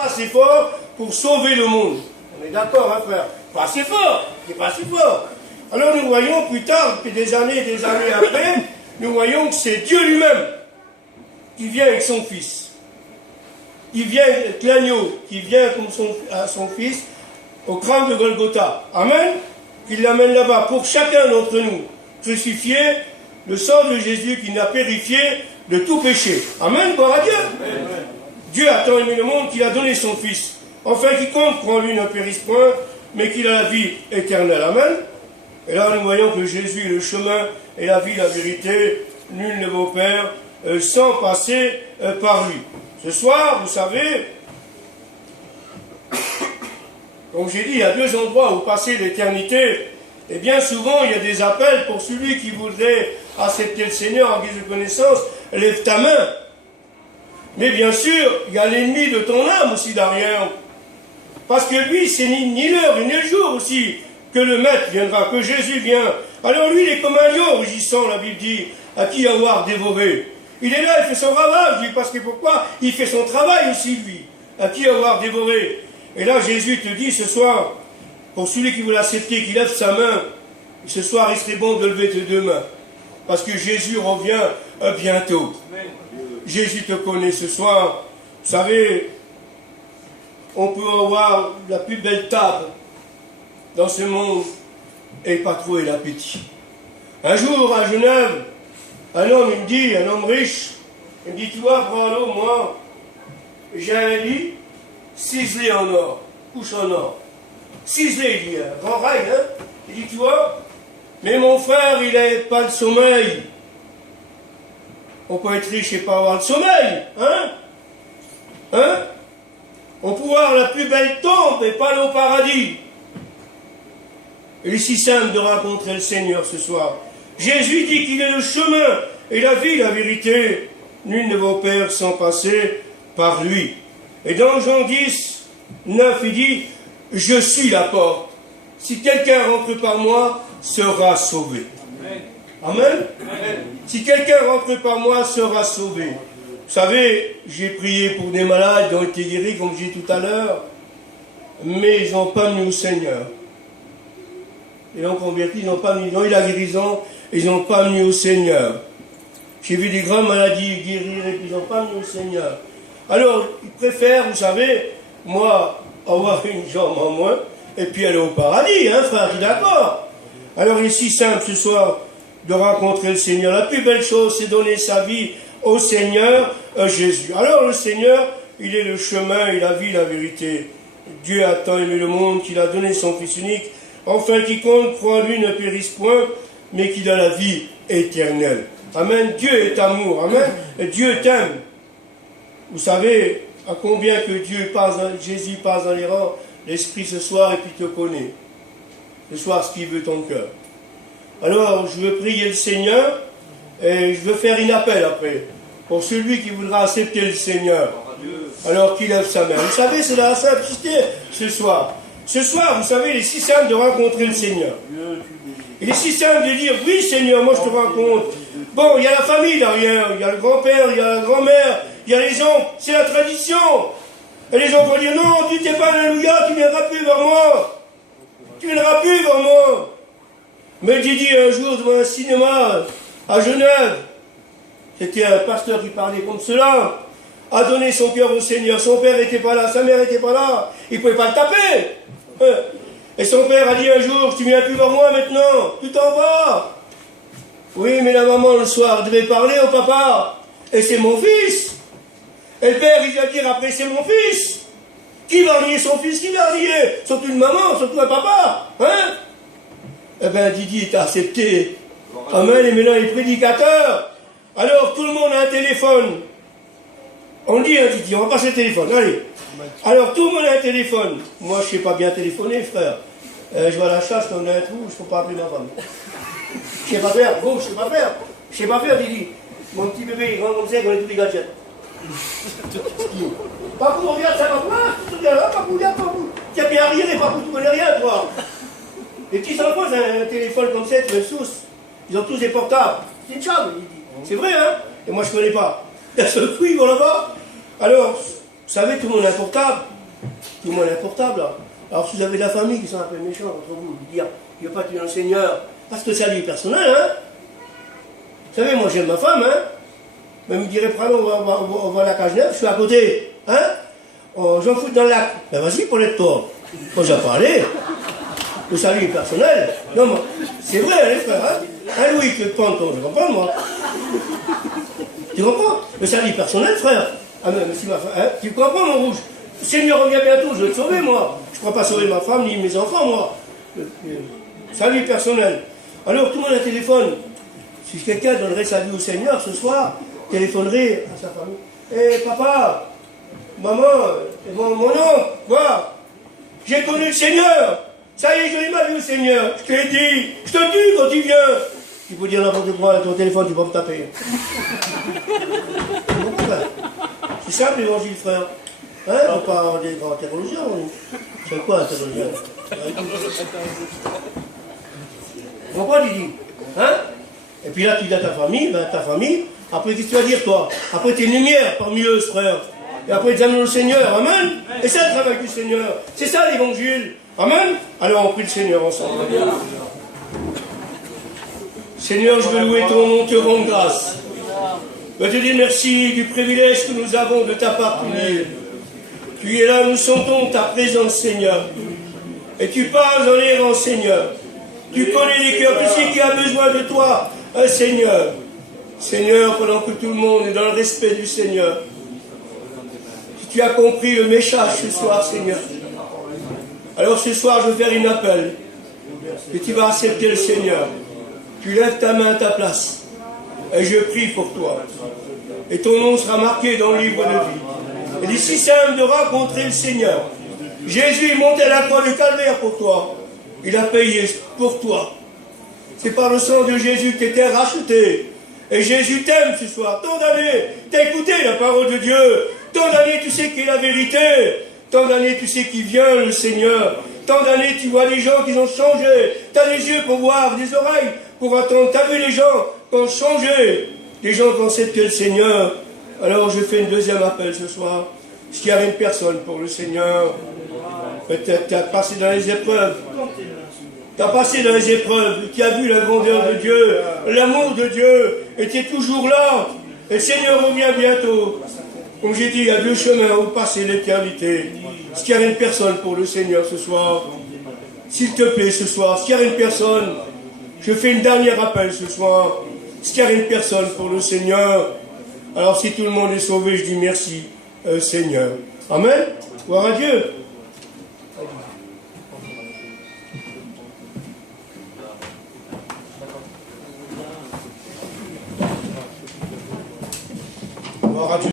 pas assez fort pour sauver le monde. On est d'accord, hein, frère? Pas assez fort, c'est pas assez fort. Alors nous voyons plus tard, des années après, nous voyons que c'est Dieu lui-même qui vient avec son Fils. Qui vient avec l'agneau, qui vient comme à son Fils au crâne de Golgotha. Amen. Qu'il l'amène là-bas pour chacun d'entre nous. Crucifié, le sang de Jésus qui n'a purifié de tout péché. Amen, gloire à Dieu. Amen. Dieu a tant aimé le monde qu'il a donné son Fils. Enfin, quiconque prend lui ne périsse point, mais qu'il a la vie éternelle. Amen. Et là, nous voyons que Jésus est le chemin et la vie, la vérité. Nul ne va au Père sans passer par lui. Ce soir, vous savez, comme j'ai dit, il y a deux endroits où passer l'éternité. Et bien souvent, il y a des appels pour celui qui voudrait accepter le Seigneur en guise de connaissance. Lève ta main. Mais bien sûr, il y a l'ennemi de ton âme aussi derrière. Parce que lui, c'est ni l'heure ni le jour aussi que le Maître viendra, que Jésus vient. Alors lui, il est comme un lion rugissant, la Bible dit, à qui avoir dévoré. Il est là, il fait son ravage, lui, parce que pourquoi? Il fait son travail aussi, lui, à qui avoir dévoré. Et là, Jésus te dit ce soir, pour celui qui veut l'accepter, qui lève sa main, ce soir, il serait bon de lever tes deux mains. Parce que Jésus revient bientôt. Jésus te connaît ce soir. Vous savez, on peut avoir la plus belle table dans ce monde et pas trouver l'appétit. Un jour, à Genève, un homme, il me dit, un homme riche, il me dit, tu vois, Brano, moi, j'ai un lit ciselé en or, couche en or. Ciselé, il dit, un grand rail, hein. Il dit, tu vois, mais mon frère, il n'a pas le sommeil. On peut être riche et pas avoir le sommeil, hein? Hein? On peut avoir la plus belle tombe et pas aller au paradis. Il est si simple de rencontrer le Seigneur ce soir. Jésus dit qu'il est le chemin et la vie, la vérité. Nul ne va au Père sans passer par lui. Et dans Jean 10, 9, il dit, je suis la porte. Si quelqu'un rentre par moi, sera sauvé. Amen. Amen. Si quelqu'un rentre par moi, sera sauvé. Vous savez, j'ai prié pour des malades, ils ont été guéris, comme j'ai dit tout à l'heure, mais ils n'ont pas mis au Seigneur. Ils ont converti, ils n'ont pas mis, ils ont eu la guérison, ils n'ont pas mis au Seigneur. J'ai vu des grandes maladies guérir et puis ils n'ont pas mis au Seigneur. Alors, ils préfèrent, vous savez, moi, avoir une jambe en moins, et puis aller au paradis, hein, frère, tu es d'accord? Alors, il est si simple ce soir de rencontrer le Seigneur. La plus belle chose, c'est donner sa vie au Seigneur Jésus. Alors, le Seigneur, il est le chemin et la vie, la vérité. Dieu a tant aimé le monde qu'il a donné son Fils unique, enfin quiconque croit en lui ne périsse point, mais qu'il a la vie éternelle. Amen. Dieu est amour. Amen. Et Dieu t'aime. Vous savez à combien que Jésus passe dans les rangs, l'Esprit ce soir, et puis te connaît. Ce soir, ce qu'il veut ton cœur. Alors, je veux prier le Seigneur, et je veux faire un appel après, pour celui qui voudra accepter le Seigneur. Alors qu'il lève sa main. Vous savez, c'est la simplicité ce soir. Ce soir, vous savez, il est si simple de rencontrer le Seigneur. Il est si simple de dire, oui Seigneur, moi je te rencontre. Bon, il y a la famille derrière, il y a le grand-père, il y a la grand-mère, il y a les oncles, c'est la tradition. Et les oncles vont dire, non, tu t'es pas alléluia, tu ne viendras plus vers moi. Tu ne viendras plus vers moi. Mais Didi, un jour, devant un cinéma à Genève, c'était un pasteur qui parlait comme cela, a donné son cœur au Seigneur. Son père n'était pas là, sa mère n'était pas là, il ne pouvait pas le taper. Et son père a dit un jour, tu ne viens plus vers moi maintenant, tu t'en vas. Oui, mais la maman le soir devait parler au papa, et c'est mon fils. Et le père, il va dire après, c'est mon fils. Qui va nier son fils? Qui va nier? Surtout une maman, surtout un papa. Hein? Eh bien, Didi est accepté. Amen, et maintenant il est prédicateur. Alors, tout le monde a un téléphone. On dit, hein, Didi, on va passer le téléphone, allez. Alors, tout le monde a un téléphone. Moi, je ne sais pas bien téléphoner, frère. Je vais à la chasse, quand on a un trou, je ne peux pas appeler ma femme. Je ne sais pas faire, bon, je ne sais pas faire. Je ne sais pas faire, Didi. Mon petit bébé, il rentre comme ça, il connaît tous les gadgets. Papou, regarde, ça va pas, tu te regardes là, Papou, regarde, Papou. Tu as bien arriéré, Papou, tu connais rien, toi. Les petits enfants, ils ont un téléphone comme ça, tu le sous. Ils ont tous des portables. C'est une chambre, il dit. C'est vrai, hein? Et moi, je ne connais pas. Il y a ce fruit, ils vont là-bas. Alors, savez, tout le monde est un portable. Tout le monde est un portable, là. Alors, si vous avez de la famille qui sont un peu méchants entre vous, dire, il n'y a pas de Seigneur, parce que ça lui est personnel, hein. Vous savez, moi j'aime ma femme, hein. Mais me dirait, on va à la cage neuve, je suis à côté, hein. Oh, j'en fous dans le lac. Ben vas-y, Paulette-toi. Moi, j'ai parlé. Le salut est personnel. Non, mais c'est vrai, hein, les frères, hein. Un Louis qui te prend, je comprends, moi. Tu comprends? Le salut est personnel, frère. Ah, mais si ma femme, hein, tu comprends, mon rouge? Le Seigneur revient bientôt, je vais te sauver, moi. Je ne crois pas sauver ma femme ni mes enfants, moi. Salut personnel. Alors, tout le monde a un téléphone. Si quelqu'un donnerait sa vie au Seigneur ce soir, téléphonerait à sa famille. Hé, papa, maman, mon oncle, quoi? J'ai connu le Seigneur. Ça y est, je donné ma vie au Seigneur. Je t'ai dit, je te tue quand tu viens. Tu peux dire n'importe quoi à ton téléphone, tu vas me taper. C'est simple, l'évangile, frère. Hein, on ne peut pas avoir des grands théologiens. C'est quoi un théologien? Pourquoi tu dis? Hein? Et puis là, tu dis à ta famille, après qu'est-ce que tu vas dire, toi? Après, tu es une lumière parmi eux, frère. Et après, tu amènes le Seigneur, amen. Et c'est le travail du Seigneur. C'est ça l'évangile. Amen. Alors, on prie le Seigneur ensemble. Seigneur, je veux louer ton nom, te rendre grâce. Je veux te dire merci du privilège que nous avons de t'appartenir. Tu es là, nous sentons ta présence, Seigneur. Et tu parles dans les rangs, Seigneur. Tu connais les cœurs, tu sais qui a besoin de toi, Seigneur. Seigneur, pendant que tout le monde est dans le respect du Seigneur. Si tu as compris le message ce soir, Seigneur. Alors ce soir, je vais faire un appel. Que tu vas accepter le Seigneur. Tu lèves ta main à ta place. Et je prie pour toi. Et ton nom sera marqué dans le livre de vie. Il est si simple de rencontrer le Seigneur. Jésus est monté à la croix du Calvaire pour toi. Il a payé pour toi. C'est par le sang de Jésus que tu étais racheté. Et Jésus t'aime ce soir. Tant d'années, tu as écouté la parole de Dieu. Tant d'années, tu sais qu'il est la vérité. Tant d'années, tu sais qu'il vient, le Seigneur. Tant d'années, tu vois des gens qui ont changé. Tu as des yeux pour voir, des oreilles pour entendre. Tu as vu les gens qui ont changé. Des gens qui ont accepté le Seigneur. Alors, je fais un deuxième appel ce soir. Est-ce qu'il y a une personne pour le Seigneur? Peut-être tu as passé dans les épreuves. Tu as passé dans les épreuves. Tu as vu la grandeur de Dieu, l'amour de Dieu. Et tu es toujours là. Et le Seigneur revient bientôt. Comme j'ai dit, il y a deux chemins où passer l'éternité. Est-ce qu'il y a une personne pour le Seigneur ce soir? S'il te plaît, ce soir, est-ce qu'il y a une personne? Je fais une dernière appel ce soir. Est-ce qu'il y a une personne pour le Seigneur? Alors si tout le monde est sauvé, je dis merci, Seigneur. Amen. Gloire à Dieu. Gloire à Dieu.